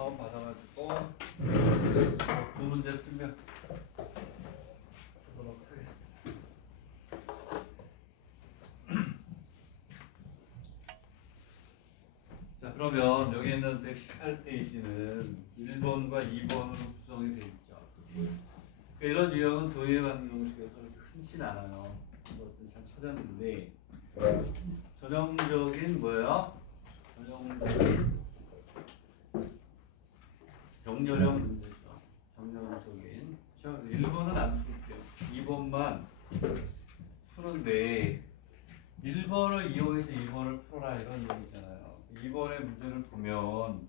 다운 받아가지고 두 문제 풀면 보도록 하겠습니다. 자, 그러면 여기 있는 118페이지는 1번과 2번으로 구성이 되어 있죠. 이런 유형은 도예 방정식에서 흔치 않아요. 이것도 잘 찾았는데 전형적인 뭐예요? 전형적인 정렬형 문제죠. 정렬적인. 저 1번은 안 풀게요. 2번만 푸는데 1번을 이용해서 2번을 풀어라 이런 얘기잖아요. 2번의 문제를 보면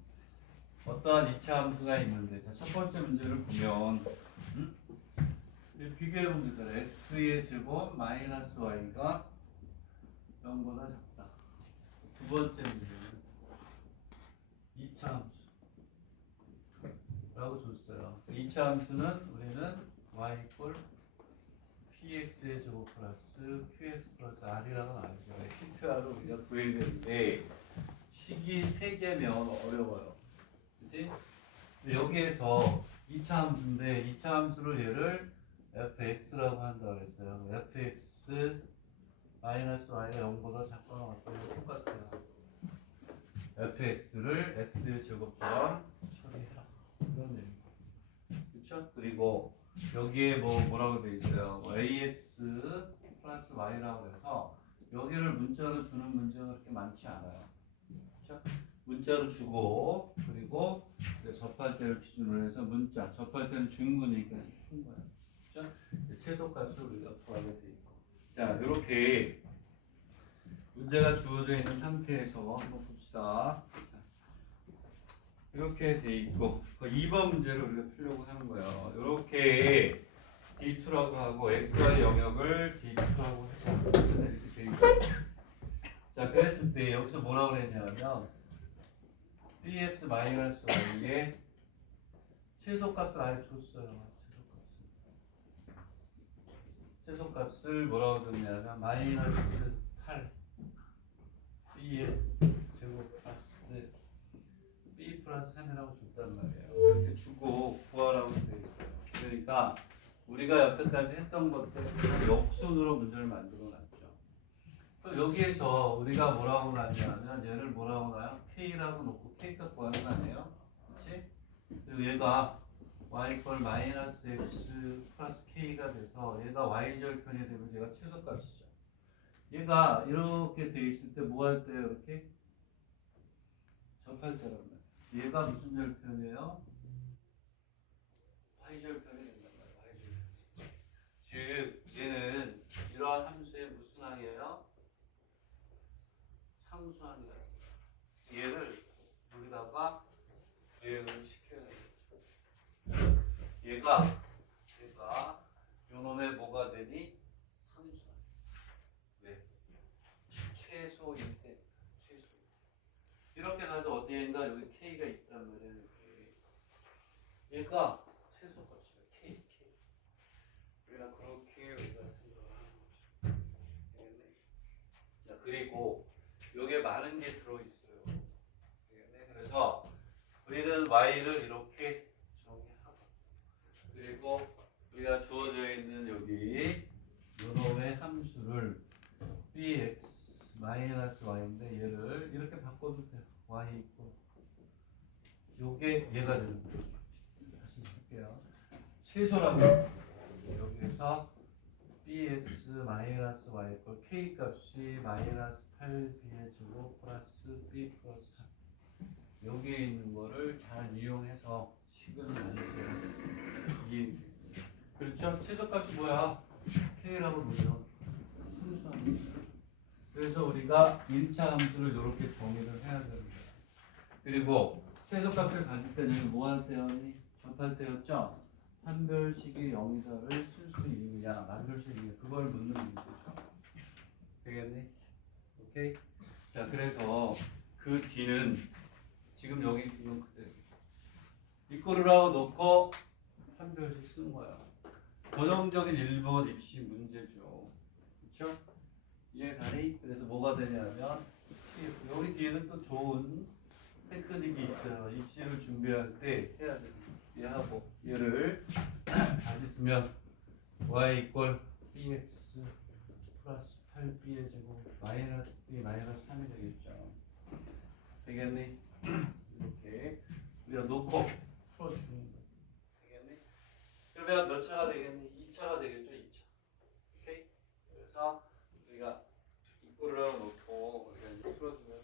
어떠한 2차 함수가 있는데 자, 첫 번째 문제를 보면 비교해 보면 되잖아요. x의 제곱 마이너스 y가 0보다 작다. 두 번째 문제는 2차 함수 라고 줬어요. 2차 함수는 우리는 y 이퀄 px의 제곱 플러스 qx 플러스 r이라고 나오죠. PQR을 우리가 구해야 되는데 식이 3개면 어려워요. 그치? 근데 여기에서 2차 함수인데 2차 함수를 얘를 fx라고 한다고 그랬어요. fx 마이너스 y가 0보다 작거나 같거나 똑같아요. fx를 x의 제곱처럼 처리해라. 이런 얘기. 그쵸? 그리고 여기에 뭐라고 되어 있어요? ax 플러스 y라고 해서 여기를 문자로 주는 문제가 그렇게 많지 않아요. 그쵸? 문자로 주고 그리고 접할 때를 기준으로 해서 문자 접할 때는 중근이니까 푼 거예요. 그쵸? 최소값을 우리가 구하게 돼 있고. 자, 이렇게 문제가 주어져 있는 상태에서 한번 봅시다. 이렇게 돼 있고 2번 문제를 우리가 풀려고 하는 거예요. 이렇게 D2라고 하고 XY 영역을 D2라고 해서 이렇게 돼 있고. 자, 그랬을 때 여기서 뭐라고 그랬냐면 BX 마이너스 Y의 최소값을 아예 줬어요. 최소값을 뭐라고 줬냐면 마이너스 8 B의 제곱 플러스 B 플러스 3이라고 줬단 말이에요. 이렇게 주고 구하라고 되어 있어요. 그러니까 우리가 여태까지 했던 것들 역순으로 문제를 만들어 놨죠. 또 여기에서 우리가 뭐라고 놨냐면 얘를 뭐라고 놔요? K라고 놓고 K값 구하는 거 아니에요? 그렇지? 그리고 얘가 y 이퀄 마이너스 x 플러스 k가 돼서 얘가 y절편이 되면서 얘가 최소값이죠. 얘가 이렇게 돼 있을 때 뭐 할 때요? 이렇게 접할 때라면 얘가 무슨 절편이에요? y절편이 된단 말이에요. y절편. 즉 얘는 이러한 함수의 무슨 항이에요? 상수항이다. 얘를 여기다가 구획을 시켜야 되겠죠. 얘가 요놈의 뭐가 되니? 상수항. 왜? 최소일 때 최소. 이렇게 가서 어디엔가 여기 k가 있단 말이에요. 얘가 최소값이야. k. 우리가 그렇게 우리가 생각을 하는 거죠. 알겠네? 자, 그리고 여기에 많은 게 들어있어요. 알겠네? 그래서 우리는 y를 이렇게 정의하고 그리고 우리가 주어져 있는 여기 요놈의 함수를 bx 마이너스 y인데 얘를 이렇게 바꿔도 돼요. y 있고 요게 얘가 되는 거예요. 다시 쓸게요. 최소라고 여기에서 bx 마이너스 y 거 k 값이 마이너스 8b의 제곱 플러스 b 플러스 3 여기에 있는 거를 잘 이용해서 식을 만들어요. 이해. 그렇죠? 최소값이 뭐야? k라고 보면 상수함입니다. 그래서 우리가 1차 함수를 이렇게 정의를 해야 되는 거예요. 그리고 최소값을 가질 때는 뭐 할 때였니? 접할 때였죠? 판별식이 0이다를 쓸 수 있느냐, 만별식이 그걸 묻는 문제죠. 되겠니? 오케이? 자, 그래서 그 뒤는 지금 여기 이건 그대로 이꼬르라고 놓고 판별식 쓴 거야. 전형적인 1번 입시 문제죠. 그렇죠? 이해가니? 그래서 뭐가 되냐면 여기 뒤에는 또 좋은 테크닉이 있어요. 입시를 준비할 때 해야 되는 거. 얘하고 얘를 다시 쓰면 y 이퀄 bx 플러스 8b의 제곱 마이너스 b 마이너스 3이 되겠죠. 되겠니? 이렇게 우리가 놓고 풀어주는 거. 되겠니? 그러면 몇 차가 되겠니? 2차가 되겠죠. 2차. 오케이? 그래서 우리가 이꼴을 놓고 우리가 이제 풀어주면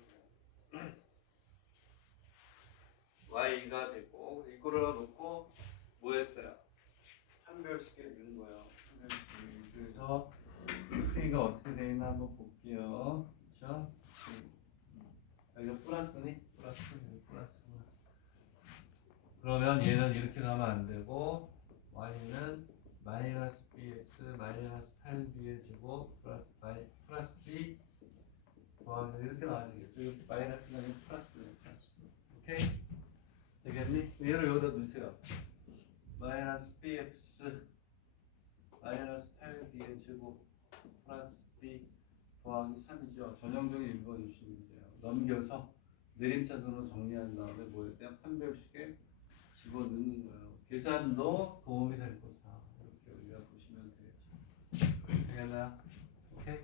y가 되고 이꼴을 놓고 뭐 했어요? 판별식을 넣은 거예요. 판별식. 그래서 크기가 어떻게 되나 한번 볼게요. 그렇죠? 이거 플러스니? 플러스. 그러면 얘는 이렇게 가면 안 되고 y는 마이너스 bx 마이너스 8b의 제곱 플러스 b 이렇게 나와야 되겠죠. 이렇게 마이너스가 아니고 플러스네요. 플러스. 오케이? 되겠니? 얘를 여기다 넣으세요. 마이너스 bx 마이너스 8b의 제곱 플러스 b 더하기 3이죠. 전형적인 1번 유식이죠. 넘겨서 내림차순으로 정리한 다음에 뭐에 대한 판별식에 집어넣는 거예요. 계산도 도움이 될 거다. 이렇게 우리가 보시면 되겠죠. 되겠나요? 오케이?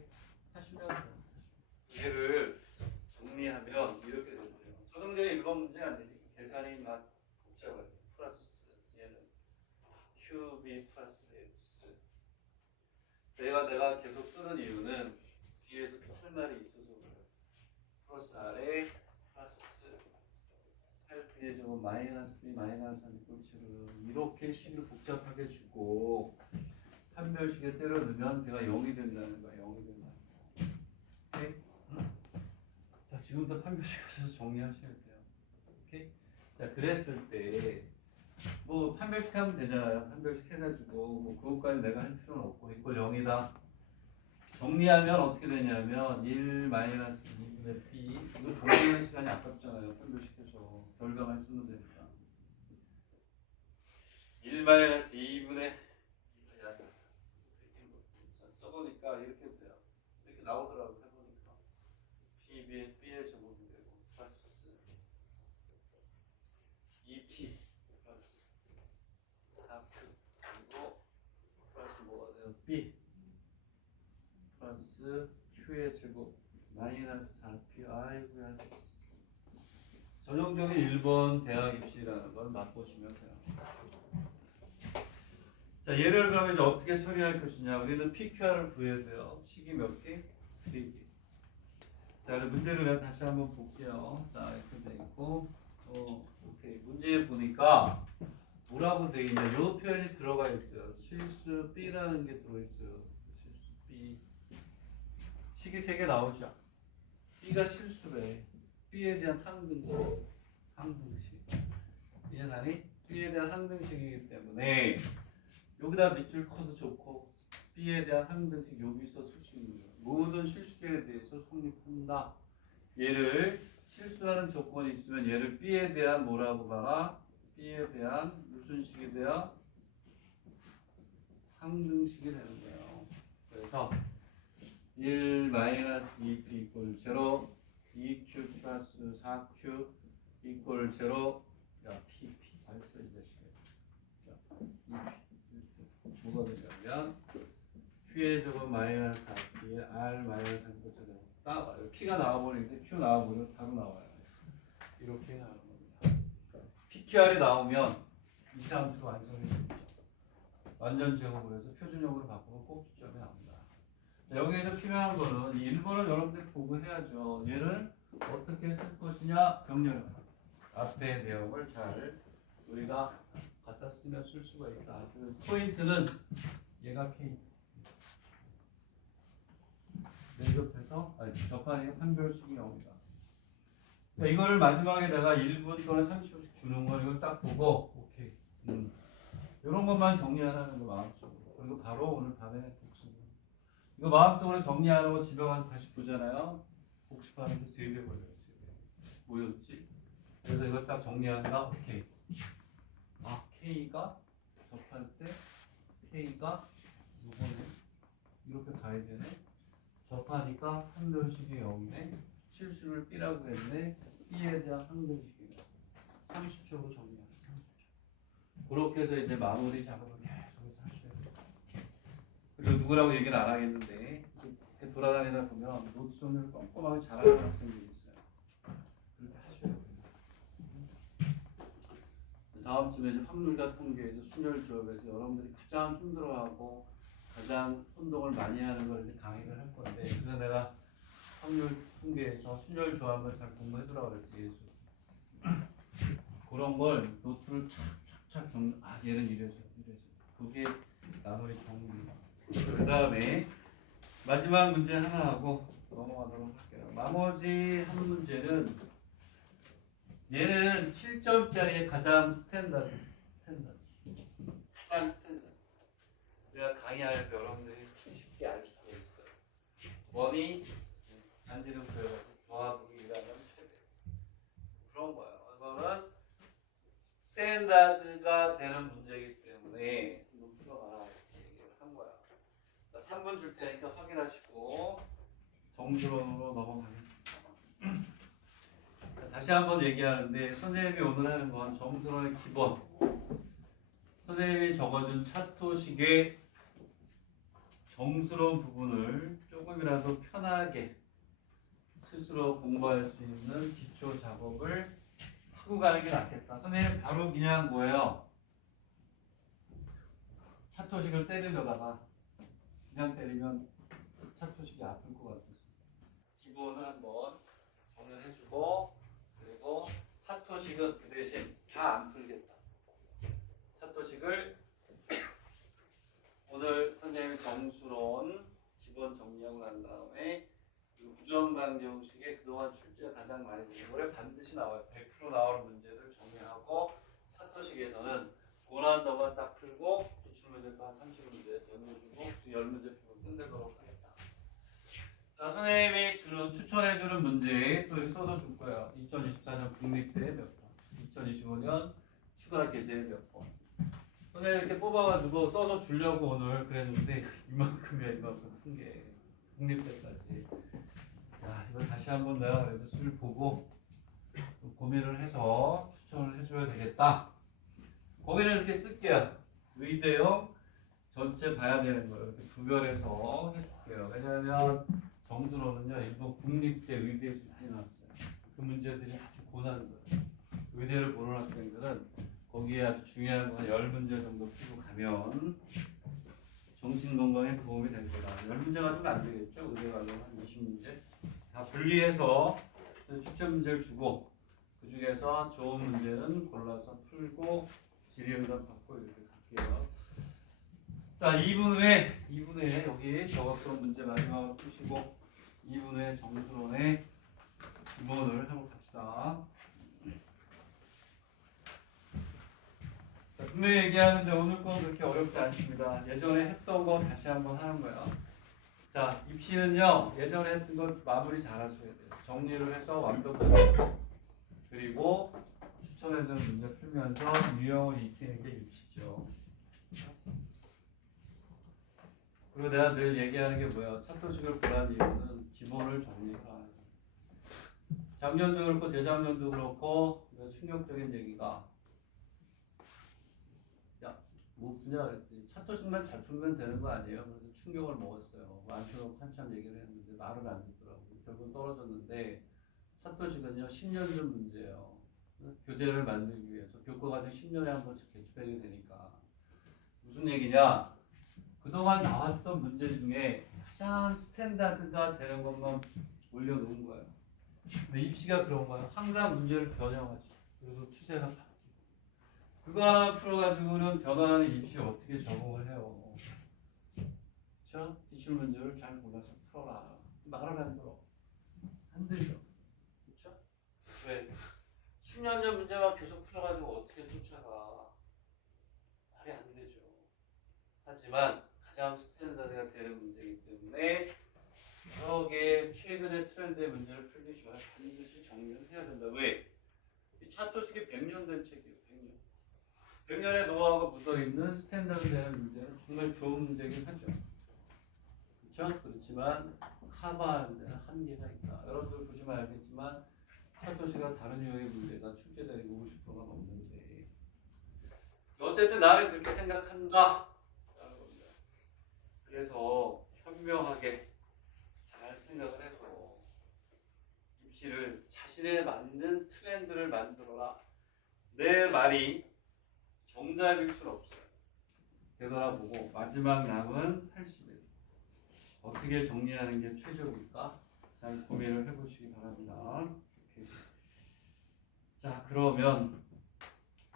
하시면 돼요. 얘를 정리하면 이렇게 된대요. 전형적인 1번 문제 아니니까 계산이 막 복잡해요. 플러스 얘는 QB 플러스 X. 내가 계속 쓰는 이유는 뒤에서 할 말이 있어서 그래요. 플러스 R에 플러스 8B의 제곱 마이너스 B 마이너스 3 꼴치를 이렇게 식을 복잡하게 주고 판별식에 때려 넣으면 걔가 0이 된다는 거야. 0이 된다는 거야. 오케이? 응? 자, 지금부터 판별식 하셔서 정리하셔야 돼요. 오케이? 자, 그랬을 때 뭐 판별식 하면 되잖아요. 판별식 해가지고 뭐 그것까지 내가 할 필요는 없고 이꼴 0이다. 정리하면 어떻게 되냐면 1 마이너스 2분의 p 이거 정리하는 시간이 아깝잖아요. 판별식 해서 결과만 쓰면 되니까 1 마이너스 2분의 써보니까 이렇게 돼요. 이렇게 나오더라고요. 해보니까 pb의 제곱이 되고 플러스 2p 플러스 4q 그리고 플러스 뭐가 돼요? b 플러스 q의 제곱 마이너스 4p 아이고야. 전형적인 1번 대학 입시라는 걸 맛보시면 돼요. 자, 얘를 그러면 이제 어떻게 처리할 것이냐. 우리는 PQR을 구해야 돼요. 식이 몇 개? 3개. 자, 문제를 내가 다시 한번 볼게요. 자, 이렇게 돼 있고 오케이. 문제에 보니까 뭐라고 돼 있냐. 이 표현이 들어가 있어요. 실수 B라는 게 들어있어요. 실수 B. 식이 3개 나오죠. B가 실수래. B에 대한 항등식. 이해가니? B에 대한 항등식이기 때문에 여기다 밑줄 커도 좋고 B에 대한 항등식 여기서 쓸 수 있는 거예요. 모든 실수에 대해서 성립한다. 얘를 실수라는 조건이 있으면 얘를 B에 대한 뭐라고 봐라? B에 대한 무슨 식이 돼요? 항등식이 되는 거예요. 그래서 1 마이너스 2p 이꼴 0 2q 플러스 4q 이꼴 0 야 p 잘 써 이 자식아. 뭐가 되냐면 q의 제곱 마이너스 4p에 r 마이너스 3q 제곱 딱 p가 나와버리는데 q 나와버리면 바로 나와요. 이렇게 나오는 겁니다. pqr이 나오면 2, 3수 완성이 되죠. 완전 제곱을 해서 표준형으로 바꾸면 꼭 주점이 나옵니다. 자, 여기에서 필요한 거는 이 1번을 여러분들이 보고 해야죠. 얘를 어떻게 쓸 것이냐 병렬. 앞에 내용을 잘 우리가 갖다 쓰면 쓸 수가 있다. 그 포인트는 얘가 K. 대접해서 접하니까 판별식이 나옵니다. 이거를 마지막에 내가 1분 또는 30초씩 주는 걸 이걸 딱 보고 오케이. 이런 것만 정리하라는 거 마음속으로. 그리고 바로 오늘 밤에 복습. 이거 마음속으로 정리하라고 집에 와서 다시 보잖아요. 복습하는데 3배 걸려요. 3배. 뭐였지? 그래서 이걸 딱 정리한다. 오케이. 아, K가 접할 때 K가 요거네. 이렇게 가야 되네. 접하니까 항등식이 0이네. 실수를 B라고 했네. B에 대한 항등식이 30초로 정리하고 30초. 그렇게 해서 이제 마무리 작업을 계속해서 하셔야 돼요. 그리고 누구라고 얘기는 안 하겠는데 이렇게 돌아다니다 보면 노트를 꼼꼼하게 잘하는 학생들이 있어요. 그렇게 하셔야 돼요. 다음 주에 이제 확률과 통계에서 순열 조합에서 여러분들이 가장 힘들어하고 가장 운동을 많이 하는 걸 이제 강의를 할 건데, 그래서 내가 확률 통계에서 순열 조합을 잘 공부해두라고 그랬지. 예수 그런 걸 노트를 착착착 정리. 아 얘는 이래서 그게 나머지 정리. 그 다음에 마지막 문제 하나 하고 넘어가도록 할게요. 나머지 한 문제는 얘는 7점짜리의 가장 스탠다드. 가장 스탠다드. 내가 강의하면서 여러분들이 쉽게 알 수가 있어요. 원이 단지름 구해가지고 더하기 1하면 최대. 그런 거예요. 이거는 스탠다드가 되는 문제이기 때문에 좀 풀어가라 이렇게 얘기를 한 거야. 3분 줄 테니까 확인하시고 정수론으로 넘어가겠습니다. 다시 한번 얘기하는데 선생님이 오늘 하는 건 정수론의 기본. 선생님이 적어준 차토식의 정수론 부분을 조금이라도 편하게 스스로 공부할 수 있는 기초 작업을 하고 가는 게 낫겠다. 선생님 바로 그냥 뭐예요? 차토식을 때리려다가 그냥 때리면 차토식이 아플 것 같아서 기본을 한번 정리를 해주고, 그리고 차토식은 그 대신 다 안 풀겠다. 차토식을 오늘 선생님이 정수론 기본 정리하고 난 다음에 이 부정방정식에 그동안 출제가 가장 많이 되는 거를 반드시 나와요. 100% 나오는 문제를 정리하고, 차토식에서는 고난도만 딱 풀고 기출문제도 한 30문제 던져주고 10문제 풀고 끝내도록 하겠다. 자, 선생님이 추천해주는 문제 또 이렇게 써서 줄 거예요. 2024년 국립대 몇 번, 2025년 추가 계제 몇 번. 선생님 이렇게 뽑아가지고 써서 주려고 오늘 그랬는데 이만큼이야. 이만큼 큰 게 국립대까지. 야, 이거 다시 한번 내가 그래도 술 보고 고민을 해서 추천을 해줘야 되겠다. 거기는 이렇게 쓸게요. 의대형 전체 봐야 되는 거예요. 이렇게 구별해서 해줄게요. 왜냐하면 정수로는요 일본 국립대 의대에서 많이 나왔어요. 그 문제들이 아주 고난인 거예요. 의대를 보는 학생들은 거기에 아주 중요한 거 한 10문제 정도 풀고 가면 정신건강에 도움이 될 거다. 10문제 가지고는 안 되겠죠. 의대 가면 한 20문제 다 분리해서 추천 문제를 주고, 그 중에서 좋은 문제는 골라서 풀고 질의응답 받고 이렇게 갈게요. 자, 2분 후에 여기 적었던 문제 마지막으로 푸시고 2분 후에 정수론의 기본을 하고 갑시다. 자, 분명히 얘기하는데 오늘 건 그렇게 어렵지 않습니다. 예전에 했던 거 다시 한번 하는 거예요. 자, 입시는요 예전에 했던 거 마무리 잘 하셔야 돼요. 정리를 해서 완벽하게, 그리고 추천해주는 문제 풀면서 유형을 익히는 게 입시죠. 그리고 내가 늘 얘기하는 게 뭐야? 차토식을 보라는 이유는 기본을 정리해라. 작년도 그렇고 재작년도 그렇고 충격적인 얘기가, 야, 뭐 그냥 그랬더니 차토식만 잘 풀면 되는 거 아니에요? 그래서 충격을 먹었어요. 앉혀놓고 한참 얘기를 했는데 말을 안 듣더라고요. 결국은 떨어졌는데, 차토식은요 10년 전 문제예요. 교재를 만들기 위해서 교과과정 10년에 한 번씩 개출하게 되니까 무슨 얘기냐? 그동안 나왔던 문제 중에 가장 스탠다드가 되는 것만 올려놓은 거예요. 근데 입시가 그런 거예요. 항상 문제를 변형하지. 그래서 추세가 바뀌고. 그거 하나 풀어가지고는 변화하는 입시에 어떻게 적응을 해요. 그렇죠? 기출문제를 잘 골라서 풀어라. 말을 안 들어. 안 들려. 그렇죠? 왜? 10년 전 문제만 계속 풀어가지고 어떻게 쫓아가. 말이 안 되죠. 하지만 가장 스탠다드가 되는 문제이기 때문에 여기에 최근의 트렌드의 문제를 풀기 전에 반드시 정리를 해야 된다. 왜? 이 차토식이 100년 된 책이에요. 100년. 100년의 노하우가 묻어있는 스탠다드 되는 문제는 정말 좋은 문제이긴 하죠. 그렇죠? 그렇지만 커버하는 데는 한계가 있다. 여러분들 보시면 알겠지만 팔도시가 다른 유형의 문제가 출제되는 게 50%가 넘는데 어쨌든 나는 그렇게 생각한다 라는 겁니다. 그래서 현명하게 잘 생각을 해서 입시를 자신에 맞는 트렌드를 만들어라. 내 말이 정답일 수는 없어요. 되돌아보고 마지막 남은 80일 어떻게 정리하는 게 최적일까? 잘 고민을 해보시기 바랍니다. 이렇게. 자, 그러면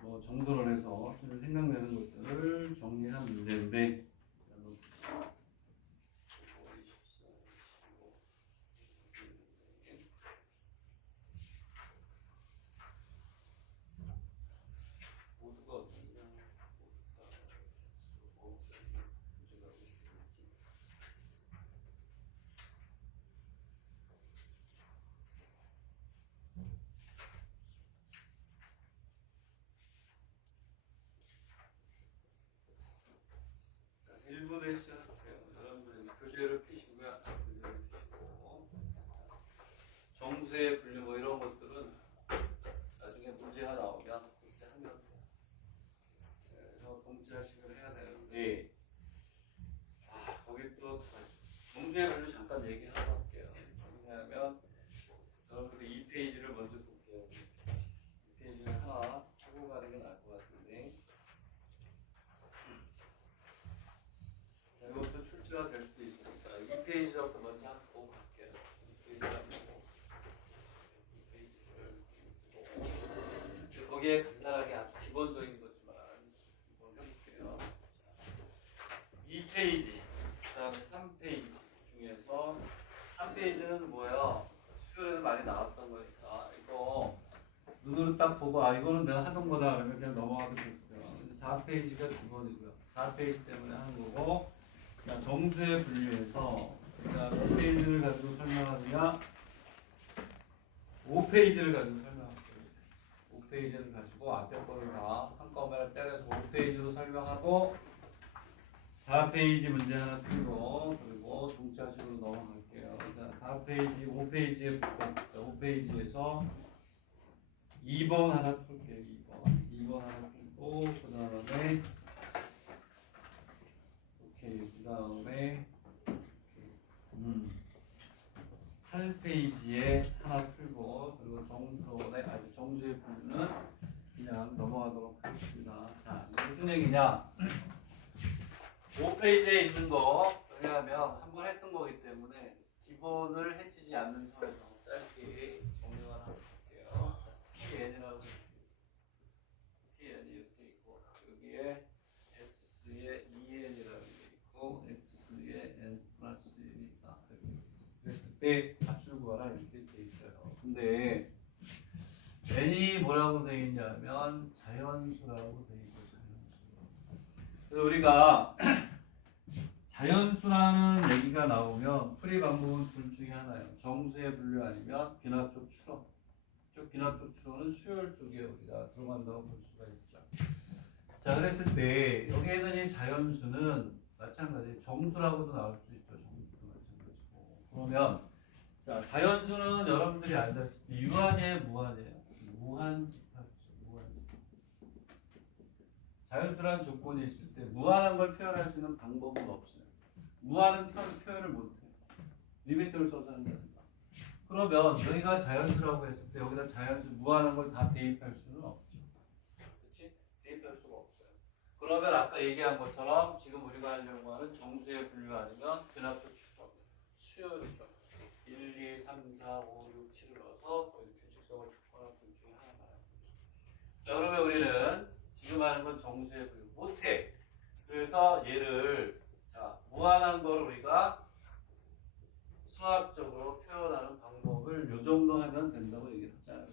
뭐 정선원에서 생각나는 것들을 정리한 문제인데 교재를 펴시고요. 정수의 분류 뭐 이런 것들은 나중에 문제가 나오면 그렇게 하면 돼요. 그래서 동치화식을 해야 되는데 거기 또 정수의 분류 잠깐 얘기하고 할게요. 왜냐하면 여러분들이 2페이지를 먼저 볼게요. 2페이지를 하나 하고 가는 게 나을 것 같은데 이것도 출제가 될 수도 있으니까 2페이지부터 먼저 한번 보고 갈게요. 2페이지를 거기에 간단하게 아주 기본적인 거지만 한번 해볼게요. 2페이지 그 다음에 3페이지 중에서 3페이지는 뭐예요? 수요일에는 많이 나왔던 거니까 이거 눈으로 딱 보고 이거는 내가 하던 거다 그러면 그냥 넘어가도 좋고요. 4페이지가 기본이고요. 4페이지 때문에 하는 거고 정수의 분류에서 그다음 5페이지를 가지고 설명하느냐 5페이지를 가지고 설명할게요. 5페이지를 가지고 앞에 거를 다 한꺼번에 때려서 5페이지로 설명하고 4페이지 문제 하나 풀고 그리고 동차식으로 넘어갈게요. 자, 4페이지, 5페이지에 붙고 5페이지에서 2번 하나 풀게요. 2번 하나 풀고 그 다음에 그 다음에 8페이지에 하나 풀고 그리고 정수의 분류는 그냥 넘어가도록 하겠습니다. 자, 무슨 얘기냐? 5페이지에 있는 거 왜냐하면 한 번 했던 거기 때문에 기본을 해치지 않는 선에서 짧게 정리를 하나 볼게요. PN이라고 PN이 이렇게 있고 여기에 X에 2N이라고 X에 N 플러스 1이 있다. 그랬을 때 값을 구하라 이렇게 돼 있어요. 근데 N이 뭐라고 돼 있냐면 자연수라고 돼 있고 자연수. 그래서 우리가 자연수라는 얘기가 나오면 풀이 방법은 둘 중에 하나예요. 정수의 분류 아니면 기납적 추론. 즉 기납적 추론은 수열 쪽에 우리가 들어간다고 볼 수가 있죠. 자, 그랬을 때 여기에 있는 이 자연수는 마찬가지 정수라고도 나올 수 있죠. 정수도 마찬가지고. 그러면 자, 자연수는 여러분들이 알다시피 유한이에요, 무한이에요? 무한집합이죠. 무한집합. 자연수라는 조건이 있을 때 무한한 걸 표현할 수 있는 방법은 없어요. 무한은 표현을 못해요. 리미트를 써서 한다든가. 그러면 여기가 자연수라고 했을 때 여기다 자연수 무한한 걸 다 대입할 수는 없죠. 그렇지? 대입할 수가 없어요. 그러면 아까 얘기한 것처럼 지금 우리가 하려고 하는 정수의 분류 아니면 근합적 추론, 수열이죠. 1, 2, 3, 4, 5, 6, 7을 넣어서 거기서 규칙성을 좁거나 둘 중에 하나 말합니다. 자, 그러면 우리는 지금 하는 건 정수의 분류 못해. 그래서 얘를 자, 무한한 걸 우리가 수학적으로 표현하는 방법을 요 정도 하면 된다고 얘기를 했잖아요.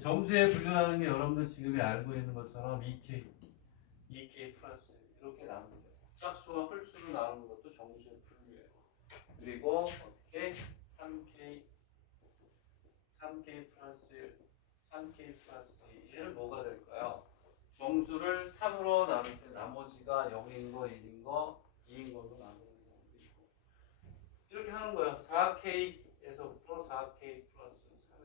정수의 분류라는 게 여러분들 지금 알고 있는 것처럼 EK 플러스 이렇게 나누죠. 짝수와 홀수로 나누는 것도 정수의 분류예요. 그리고 어떻게 3K 플러스 1은 뭐가 될까요? 정수를 3으로 나눌 때 나머지가 0인 거, 1인 거, 2인 걸로 나누는 경우도 있고 이렇게 하는 거예요. 4K에서부터 4K 플러스 3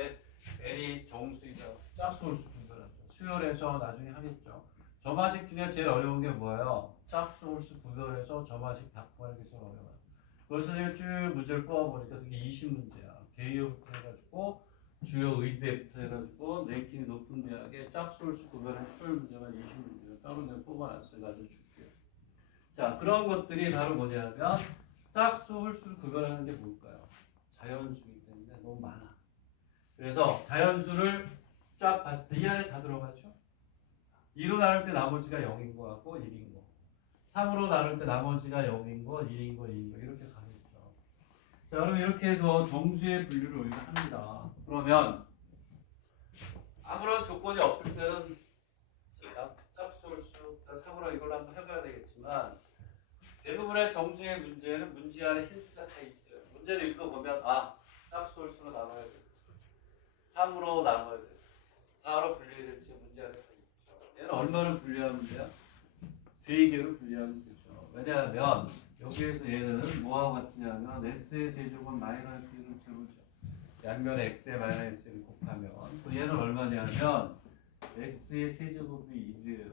때 n이 정수이다. 짝수홀수 구별하죠. 수열해서 나중에 하겠죠. 점화식 중에 제일 어려운 게 뭐예요? 짝수홀수 구별해서 점화식 다 구하는 게 제일 어려워요. 그래서 제가 쭉 문제를 뽑아보니까 그게 20문제야. 개요부터 해가지고 주요 의대부터 해가지고 랭킹이 높은 대학의 짝수홀수 구별한 수열 문제만 20문제를 따로 내가 뽑아놨어요. 나중에 줄게요. 자, 그런 것들이 바로 뭐냐면 짝수홀수를 구별하는 게 뭘까요? 자연수이기 때문에 너무 많아. 그래서 자연수를 쫙 봤을 때 이 안에 다 들어가죠. 2로 나눌 때 나머지가 0인 거 같고 1인 거. 3으로 나눌 때 나머지가 0인 거, 1인 거, 2인 거 이렇게 가겠죠. 자, 그럼 이렇게 해서 정수의 분류를 우리가 합니다. 그러면 아무런 조건이 없을 때는 짝수홀수 3으로 이걸로 한번 해봐야 되겠지만 대부분의 정수의 문제는 문제 안에 힌트가 다 있어요. 문제를 읽어보면 짝수홀수로 나눠야 돼. 3으로 나눠야 돼. 4로 분리해야 될지 문제 안에 다 있죠. 얘는 얼마를 분리하면 돼요? 3개로 분리하면 되죠. 왜냐하면 여기에서 얘는 뭐하고 같으냐면 x의 세제곱은 마이너스 1을 제곱이죠. 양면에 x의 마이너스 1을 곱하면 또 얘는 얼마냐면 x의 세제곱이 1이에요.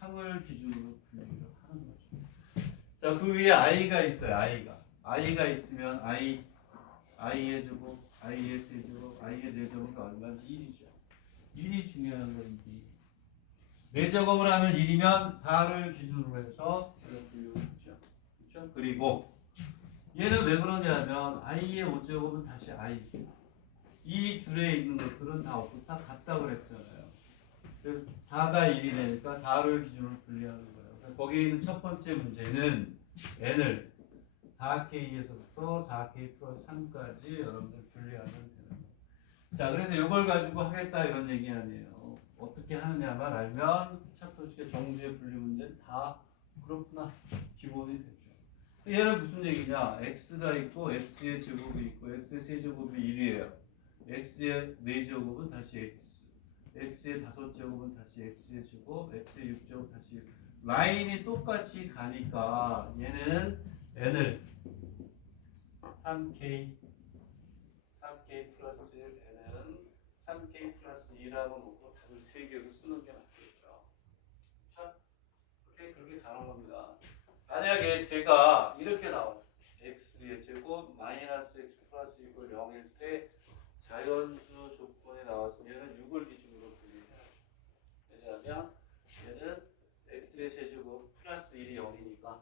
3을 기준으로 분리를 하는 거죠. 자, 그 위에 i가 있어요. i가 있으면 i의 제곱, i의 세제곱, i의 네제곱이 얼마인지 1이죠. 1이 중요한 거 1이. 네제곱을 하면 1이면 4를 기준으로 해서 분류했죠. 그렇죠? 그리고 얘는 왜 그러냐면 i의 5제곱은 다시 i. 이 줄에 있는 것들은 다 없고 다 같다고 그랬잖아요. 그래서 4가 1이 되니까 4를 기준으로 분리하는 거예요. 거기에 있는 첫 번째 문제는 n을 4K에서부터 4K 플러스 3까지 여러분들 분리하면 되는 거예요. 자, 그래서 이걸 가지고 하겠다 이런 얘기 아니에요. 어떻게 하느냐만 알면 차토식의 정수의 분류 문제는 다 그렇구나 기본이 되죠. 얘는 무슨 얘기냐? x가 있고 x의 제곱이 있고 x의 세제곱이 1이에요. x의 4제곱은 다시 x, x의 5제곱은 다시 x의 제곱, x의 6제곱 다시 라인이 똑같이 가니까 얘는 n을 3k 플러스 1n은 3k 플러스 2라고 놓고 답을 3개로 쓰는 게 맞겠죠. 자, 그렇게 가는 겁니다. 만약에 제가 이렇게 나왔어요. x의 제곱 마이너스 x 플러스 2가 0일 때 자연수 조건이 나와서 얘는 6을 기준으로 분리해야죠. 왜냐하면 얘는 x의 세제곱 플러스 1이 0이니까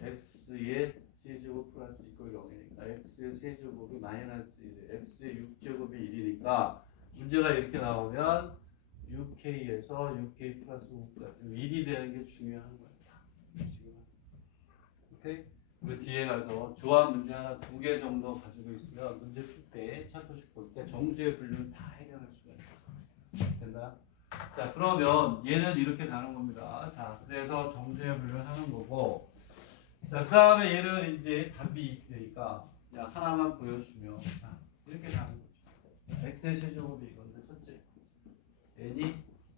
x의 세제곱 플러스 이걸 0이니까 x의 세제곱이 마이너스 1, x의 6제곱이 1이니까 문제가 이렇게 나오면 6k에서 6k 플러스 5까지 1이 되는 게 중요한 거예요. 지금. 오케이? 그 뒤에 가서 조합 문제 하나 2개 정도 가지고 있으면 문제 풀 때 차트식 볼 때 정수의 분류는 다 해결할 수가 있어요. 된다? 자, 그러면 얘는 이렇게 가는 겁니다. 자, 그래서 정수의 분류를 하는 거고, 자, 그 다음에 얘는 이제 답이 있으니까 하나만 보여주면 자, 이렇게 가는 거죠. x의 세제곱이 이건데 첫째 n이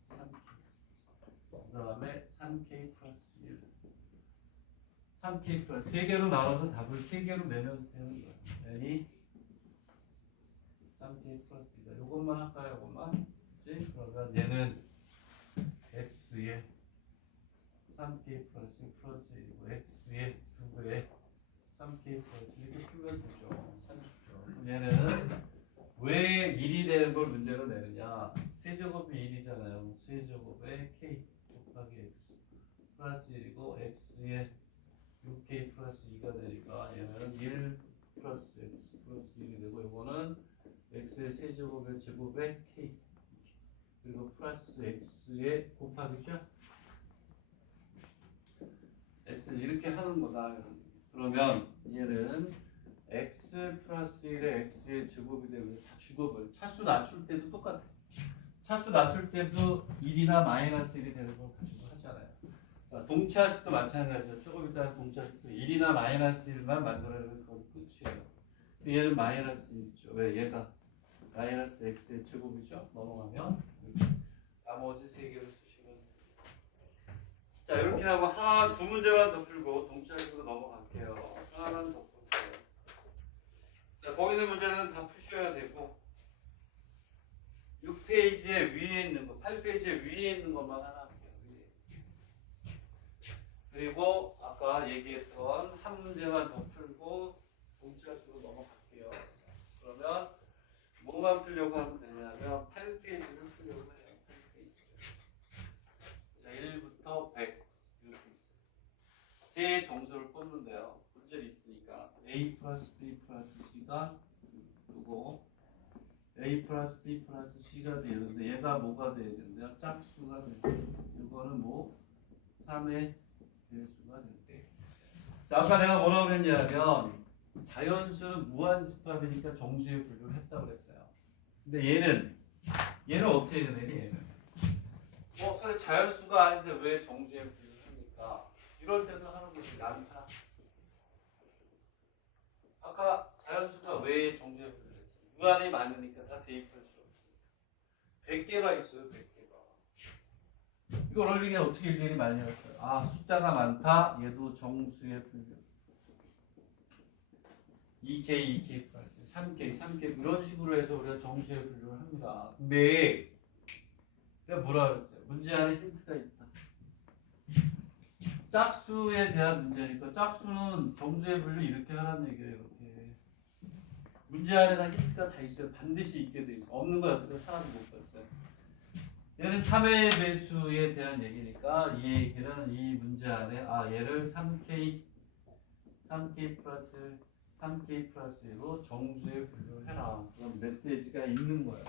3k, 그 다음에 3k 플러스 1, 3k 플러스 3개로 나눠서 답을 3개로 내면 되는 거예요. n이 3k 플러스 2다. 요것만 할까요? 요것만? 그치? 그러면 얘는 x의 3k 플러스 1이고 x의 2배의 3k 플러스 이렇게 풀면 되죠. 30죠. 얘는 왜 1이 되는 걸 문제로 내느냐? 세제곱이 1이잖아요. 세제곱에 k 곱하기 x 플러스 1이고 x의 6k 플러스 2가 되니까 얘는 1 플러스 x 플러스 1이 되고 이거는 x의 세제곱의 제곱에 k 그리고 플러스 x의 곱하기죠. x는 이렇게 하는 거다. 그러면 얘는 x 플러스 1에 x의 제곱이 되면서 다 죽어버려. 차수 낮출 때도 똑같아. 차수 낮출 때도 1이나 마이너스 1이 되는 걸 가지고 하잖아요. 자, 동차식도 마찬가지죠. 조금 이따 동차식도 1이나 마이너스 1만 만들어내면 그건 끝이에요. 얘는 마이너스 1이죠. 왜? 얘가 마이너스 x의 제곱이죠. 넘어가면 나머지 3개를 쓰시면 돼요. 자, 이렇게 하고 하나, 2문제만 더 풀고 동차식으로 넘어갈게요. 하나만 더 풀게요. 자, 자, 거기 있는 문제는 다 푸셔야 되고 6페이지에 위에 있는 거, 8페이지에 위에 있는 것만 하나 할게요. 위에. 그리고 아까 얘기했던 한 문제만 더 풀고 동치하시고 넘어갈게요. 자, 그러면 뭐만 풀려고 하면 되냐면 8페이지를 풀려고 해요. 8페이지. 자, 1부터 100 이렇게 있어요. 세 정수를 뽑는데요. 문제를 있으니까 A 플러스 B 플러스 C가 그거 A 플러스 B 플러스 C가 되는데 얘가 뭐가 돼야 되는데요? 짝수가 되는데 이거는 뭐 3의 배수가 되는데 자 아까 내가 뭐라고 그랬냐면 자연수는 무한집합이니까 정수에 분류를 했다고 그랬어요. 근데 얘는 어떻게 되냐 얘는 사실 자연수가 아닌데 왜 정수에 분류를 합니까? 이럴 때도 하는 것이 난타. 아까 자연수가 왜 정수에 분류를 했어요? 무한이 많으니까 다 대입할 수 없으니까 100개가 있어요. 100개가 이거 럴링이 어떻게 일일이 많이 했어요? 아 숫자가 많다 얘도 정수에 분류 2K, 2K 플러스 3K, 3K 이런 식으로 해서 우리가 정수에 분류를 합니다. 근데 내가 뭐라 그랬어요? 문제 안에 힌트가 있다. 짝수에 대한 문제니까 짝수는 정수의 분류 이렇게 하라는 얘기예요. 이렇게 문제 안에 다 힌트가 다 있어요. 반드시 있게 돼 있어요. 없는 거 여태까지 하나도 못 봤어요. 얘는 3의 배수에 대한 얘기니까 이 얘기는 이 문제 안에 얘를 3K 플러스 3K 플러스 1로 정수에 분류를 해라. 그런 메시지가 있는 거예요.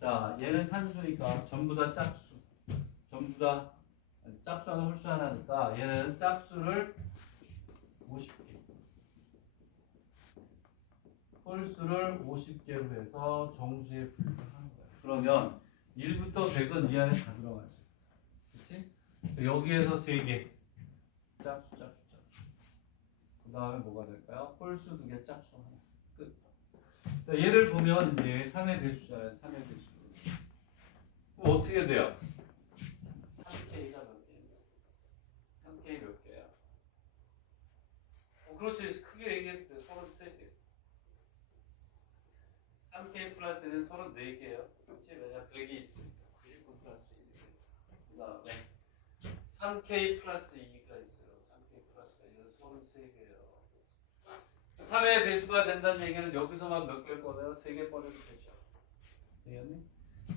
자, 얘는 산수니까 전부 다 짝수. 전부 다 짝수 하나 홀수 하나니까 얘는 짝수를 50개. 홀수를 50개로 해서 정수에 분류를 하는 거예요. 그러면 1부터 100은 이 안에 다 들어가죠. 그렇지? 여기에서 3개. 짝수. 그 다음에 뭐가 될까요? 홀수 2개, 짝수 하나. 끝. 자, 얘를 보면 이제 3의 배수잖아요. 3의 배수. 그럼 어떻게 돼요? 3K가 몇 개예요? 3K 몇 개야? 그렇지. 크게 얘기해도 돼. 33개. 3K 플러스는 34개예요. 그렇지? 왜냐면 100이 있으니까. 99 플러스 1. 그 다음에 3K 플러스 2가 있어요. 3K 플러스 2는 33개예요. 3의 배수가 된다는 얘기는 여기서만 몇 개를 꺼내요? 3개 꺼내도 되죠. 되겠니?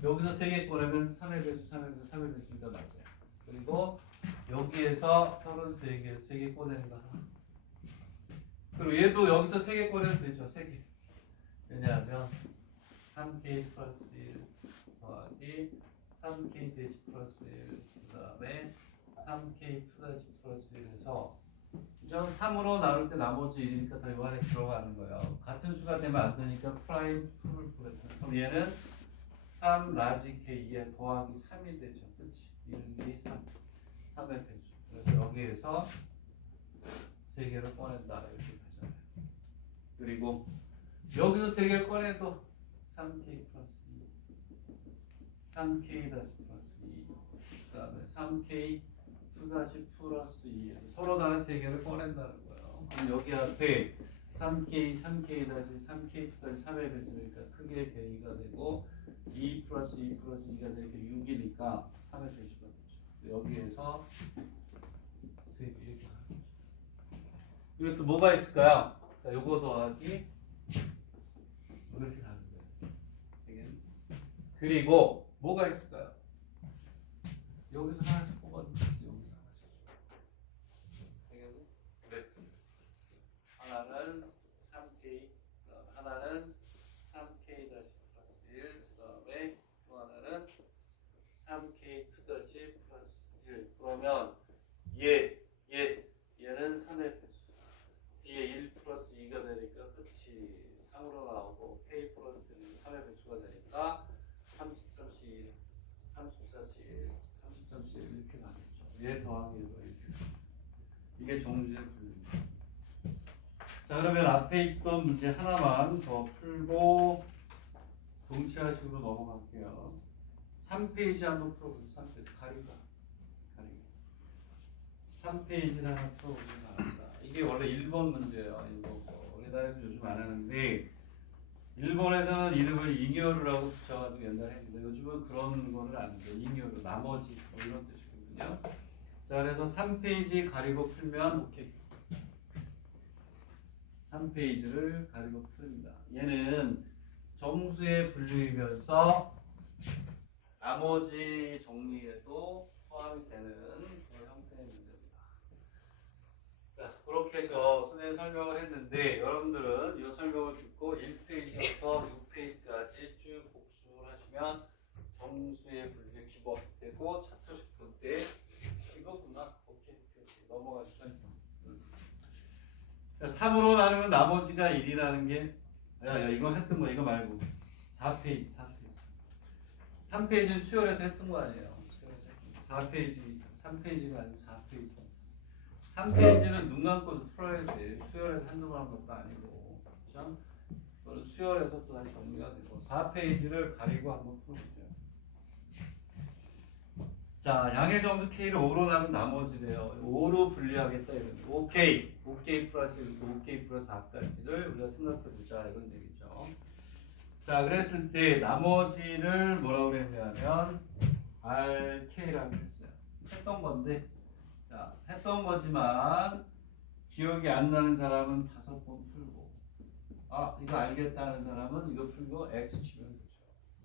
여기서 3개 꺼내면 3의 배수, 3의 배수, 3의 배수니까 맞아요. 그리고 여기에서 33개, 3개 꺼내는 거 하나. 그리고 얘도 여기서 3개 꺼내도 되죠. 3개. 왜냐하면 3K 플러스 1 더하기 3K 대시 플러스 1 그 다음에 3K 플러스 1에서 3으로 나눌 때 나머지 1이니까 다 요 안에 들어가는 거예요. 같은 수가 되면 안 되니까 프라임 풀을 구했어요. 그럼 얘는 3 라지 K에 더하기 3이 되죠. 그렇지? 1, 2, 3. 3의 배수. 그래서 여기에서 3개를 꺼낸다. 이렇게 하잖아요. 그리고 여기서 3개를 꺼내도 3K 플러스 2. 3K 다시 플러스 2. 그 다음에 3K 2 다시 플러스 2. 서로 다른 3개를 꺼낸다는 거예요. 그럼 여기 앞에 3K, 3K 다시 3K 2 다시 3의 배수니까 크게 K가 되고 2 플러스 2 플러스 2가 되니까 6이니까 3의 배수가 되죠. 여기에서 3개 이렇게 하는 거죠. 그리고 또 뭐가 있을까요? 자, 요거 더하기 이렇게 가는 거예요. 그리고 뭐가 있을까요? 여기서 하나씩 뽑아주세요. 여기서 하나씩. 그래. 하나는 3K, 하나는 3K 다시 플러스 1, 그 다음에 또 하나는 3K 2 다시 플러스 1. 그러면 얘는 3의 배수. 뒤에 1 플러스 2가 되니까 끝이 3으로 나오고 K 플러스 3의 배수가 되니까 30.1, 34.1, 30.1 이렇게 나겠죠. 얘 더하기 얘가 이렇게. 이게 정수의 분류입니다. 자 그러면 앞에 있던 문제 하나만 더 풀고 동치화식으로 넘어갈게요. 3페이지 한번 풀어보세요. 3페이지 가리고 3페이지를 하나 풀어보시기 바랍니다. 이게 원래 1번 문제예요. 1번 거. 우리나라에서 요즘 안 하는데 일본에서는 이름을 잉여루라고 붙여가지고 옛날에 했는데 요즘은 그런 거는 안 돼. 잉여루, 나머지 뭐 이런 뜻이거든요. 자, 그래서 3페이지 가리고 풀면 오케이. 3페이지를 가리고 풉니다. 얘는 정수에 분류이면서 나머지 정리에도 포함이 되는 그런 형태의 문제입니다. 자, 그렇게 해서 선생님이 설명을 했는데 여러분들은 이 설명을 듣고 1페이지부터 6페이지까지 쭉 복습을 하시면 정수의 분류 기본되고 차트식 볼때 이거구나. 오케이. 넘어가시죠. 3으로 나누면 나머지가 1이라는 게 야, 이거 했던 거 이거 말고 4페이지 3페이지는 수열에서 했던 거 아니에요. 4페이지 3페이지가 아니고 4페이지 3페이지는 눈 감고도 풀어야지. 수열에서 한두 번 한 것도 아니고 그렇죠? 그건 수열에서 또 다시 정리가 되고 4페이지를 가리고 한번 풀어보세요. 자, 양의 점수 K를 5로 나눈 나머지래요. 5로 분리하겠다 이런 거. OK 플러스 1, OK 플러스 4까지를 우리가 생각해보자 이런 얘기죠. 자, 그랬을 때 나머지를 뭐라고 그랬냐면 RK라고 했어요. 했던 건데, 자, 했던 거지만 기억이 안 나는 사람은 5번 풀고, 아, 이거 알겠다는 사람은 이거 풀고 X 치면 되죠.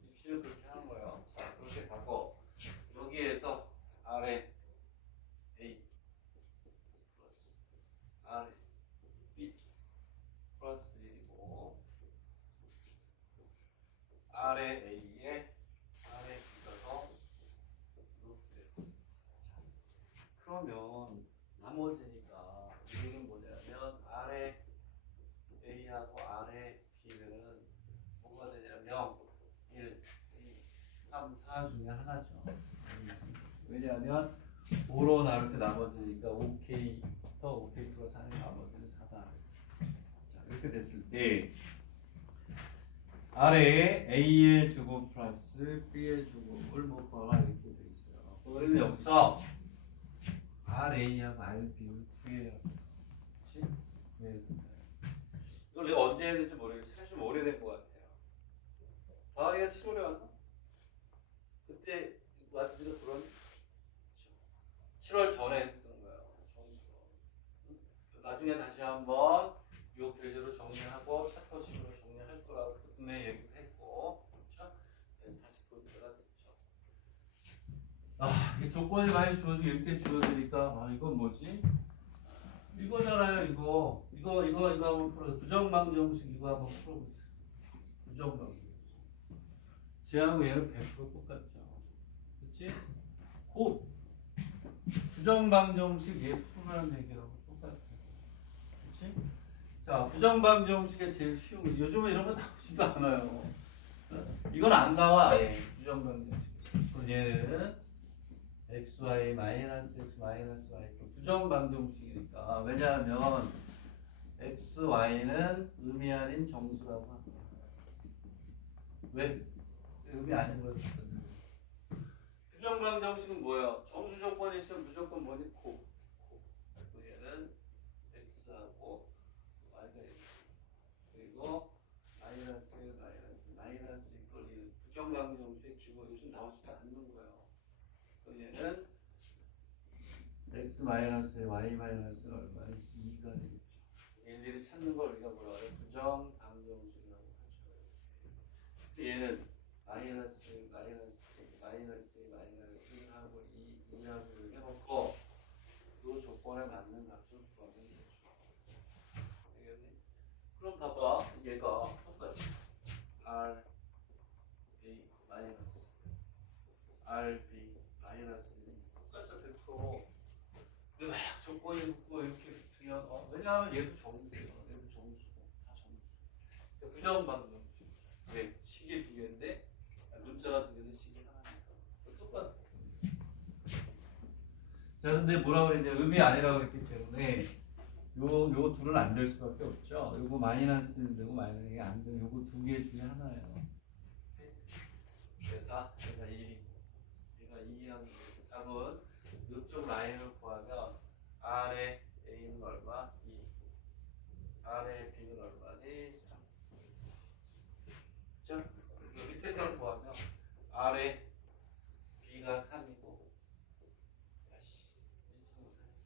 입시를 그렇게 하는 거예요. 자, 그렇게 가고 여기에서 아래 A 플러스 아래 B 플러스 1이고 아래 A에 아래 B가 더 높대요. 그러면 나머지니까 이게 뭐냐면 아래 A하고 아래 B는 뭐가 되냐면 1, 2, 3, 4 중에 하나죠. 왜냐하면 5로 나눌 때 나머지니까 OK 더 OK 플러스 4는 나머지는 4다. 자, 이렇게 됐을 때 아래에 A의 주고 플러스 B의 주고를 뭐 구하라 이렇게 돼 있어요. 그러면 여기서 RA하고 RB를 구해야 돼요. 그렇지? 이걸 내가 언제 했는지 모르겠어요. 사실 좀 오래된 것 같아요. 다이가 7월에 왔나? 그때 말씀드린 그런 7월 전에 했던 거예요. 나중에 다시 한번 이 교재로 정리하고 차터식으로 정리할 거라고 분명히 얘기도 했고, 그렇죠? 네, 다시 볼 때가 됐죠. 아, 이 조건이 많이 주어지고 이렇게 주어지니까 아, 이건 뭐지? 이거잖아요, 이거 한번 풀어. 부정방정식 이거 한번 풀어보세요. 부정방정식. 쟤하고 얘는 100% 똑같죠. 그렇지? 곧 부정방정식 얘 풀으라는 얘기하고 똑같아요. 그렇지? 자, 부정방정식의 제일 쉬운 거. 요즘에 이런 거 나오지도 않아요. 이건 안 나와, 아예. 부정방정식. 그럼 얘는 xy 마이너스 x 마이너스 y 부정방정식이니까. 왜냐하면 xy는 의미 아닌 정수라고 합니다. 왜? 의미 아닌 거였거든요. 부정방정식은 뭐예요? 정수 조건이 있으면 무조건 뭐니? 고. 얘는 x하고 y가 그리고 마이너스 이걸 부정방정식의 기본 요즘 나오지도 않는 거예요. 얘는 x 마이너스 y 마이너스는 얼마니? 2가 되겠죠. 일일이 찾는 걸 우리가 뭐라고 해요? 부정방정식이라고 하죠. 얘는 마이너스 하고 2하고 해놓고 이 조건에 맞는 값을 구하면 되죠. 알겠니? 그럼 봐봐. 얘가 똑같이 R A 마이너스 R B 마이너스 똑같죠 100%. 근데 막 조건이 붙고 이렇게 붙으면 왜냐하면 얘도 정수예요. 얘도 정수고 다 정수. 부정방정식. 왜? 식이 두 개인데 문자가 두 개인데 식이 하나니까 똑같아. 자, 근데 뭐라 그랬냐? 의미 아니라고 그랬기 때문에 요 둘은 안 될 수밖에 없죠. 요거 마이너스는 되고 마이너스 안 되고 요거 두 개 중에 하나예요. 그래서 얘가 1이고 얘가 2하고 3은 이쪽 라인을 구하면 R의 A는 얼마? 2. R의 B는 얼마니? 3. 그죠? 요 밑에 걸 구하면 R의 B가 3이고 야씨 인지 못하겠어.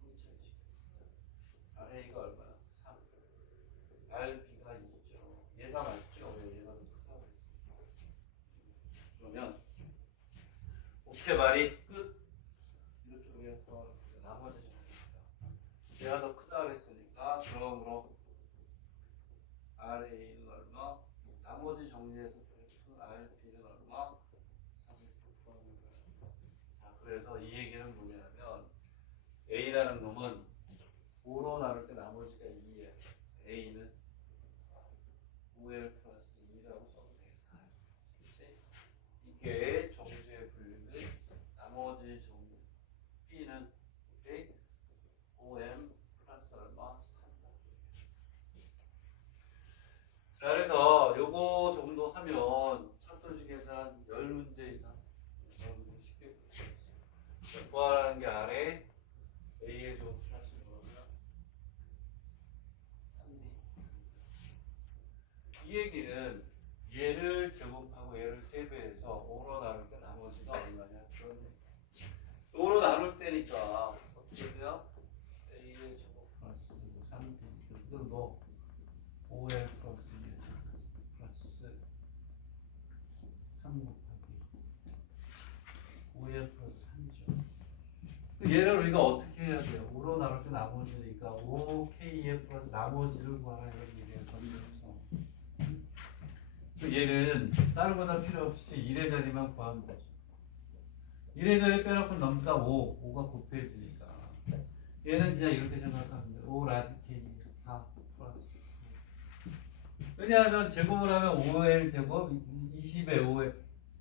송이차기 시켰어. R의 A가 얼마나? 3. R B가 2죠. 얘가 맞죠? 왜 얘가 더 크다고 했습니까? 그러면 오케이 말이 끝. 이렇게 우리가 또 나머지 정리입니다. 얘가 더 크다고 했으니까 그러므로 RA는 얼마? 나머지 정리해서 RB는 얼마? 30% 구하는 거야. 자, 그래서 이 얘기는 뭐냐면 A라는 놈은 5로 나눌 때 나머지가 2야. A는 5L 플러스 2라고 써도 되겠다. 그치? 이게 정수의 분류는 나머지 정수 B는 오케이? 5M 플러스 얼마? 3다. 자, 그래서 요거 정도 하면 차트식 계산 10문제 이상 여러분들이 쉽게 풀 수 있어요. 구하라는 게 아래 A의 제곱 플러스 뭐냐면 3D. 이 얘기는 얘를 제곱하고 얘를 3배해서 5로 나눌 때 나머지가 얼마냐 그런 얘기. 5로 나눌 때니까 어떻게 돼요? A의 제곱 플러스 3D 그리고 5L 플러스 2 플러스 3 곱하기 5L 플러스 3이죠. 얘를 우리가 어떻게 해야 돼요? 5로 나눌 때 나머지니까 5K의 플러스 나머지를 구하라 이런 얘기예요. 전체에서. 얘는 다른 거 다 필요 없이 1의 자리만 구하면 되죠. 1의 자리 빼놓고 넘다 5가 곱해지니까 얘는 그냥 이렇게 생각하면 돼요. 5 라지 K 4 플러스 9. 왜냐하면 제곱을 하면 5L 제곱 20에 5에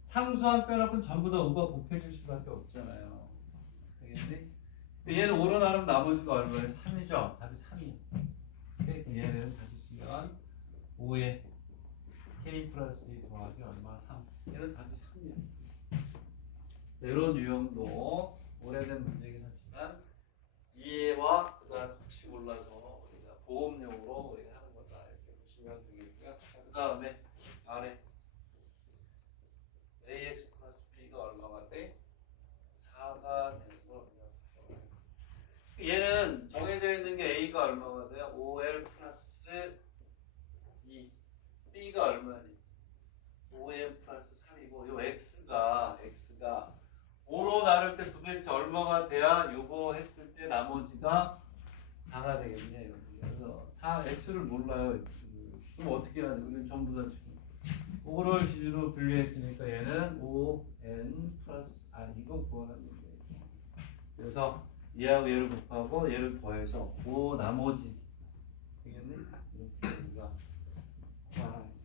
상수함 빼놓고는 전부 다 5가 곱해질 수밖에 없잖아요. 알겠니? 얘는 5로 나누면 나머지가 얼마예요? 3이죠. 답이 3이에요. 얘는 다시 쓰면 5에 K 플러스 2 더하기 얼마? 3. 얘는 답이 3이었어요. 이런 유형도 오래된 문제긴 하지만 이해와 그다음 혹시 몰라서 우리가 보험용으로 우리가 하는 거다 이렇게 보시면 되겠고요. 그 다음에 아래 AX 플러스 B가 얼마가 돼? 4가 돼서 얘는 정해져 있는 게 A가 얼마가 돼요? 5L 플러스 2 B가 얼마니? 5M 플러스 3이고 요 X가 5로 나눌 때 도대체 얼마가 돼야 요거 했을 때 나머지가 4가 되겠네. 그래서 X를 몰라요. X를. 그럼 어떻게 해야 돼? 우리는 전부 다 지금 5를 기준으로 분류했으니까 얘는 5N 플러스 이거 구하는 거예요. 그래서 얘하고 얘를 곱하고 얘를 더해서 5 나머지 되겠네? 이렇게 우리가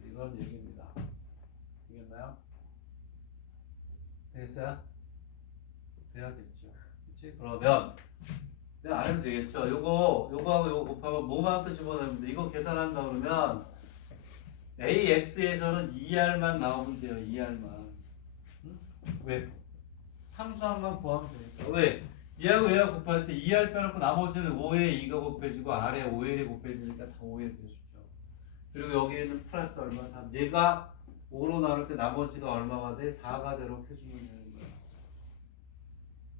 이런 얘기입니다. 되겠나요? 되겠어요? 돼야겠죠. 그치? 그러면 내가 안 해도 되겠죠. 요거하고 요거 곱하면 뭐만큼 집어넣으면 돼? 이거 계산한다 그러면 AX에서는 2R만 나오면 돼요. 2R만. 응? 왜? 상수함만 구하면 되니까. 왜? 얘하고 얘하고 곱할 때 2R 빼놓고 나머지는 5에 2가 곱해지고 R에 5L이 곱해지니까 다 5에 돼주죠. 그리고 여기에는 플러스 얼마? 3. 얘가 5로 나눌 때 나머지가 얼마가 돼? 4가 되도록 해주면 되는 거야.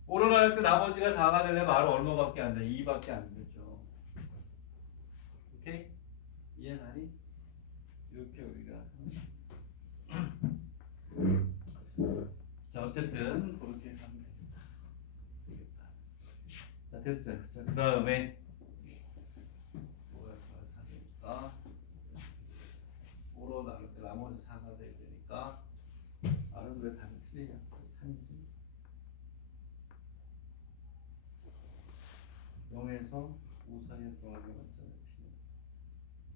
5로 나눌 때 나머지가 4가 되려면 R은 얼마밖에 안 돼? 2밖에 안 되죠. 오케이? 이해가니? 이렇게 우리가 자 어쨌든 그렇게 하면 되겠다. 자 됐어요. 자 그 다음에 뭐가 사니까 5로 나눌 때 나머지 4가 돼야 되니까 R은 왜 답이 틀리냐? 3이지. 0에서 5 사이에 더하기 맞잖아요. P는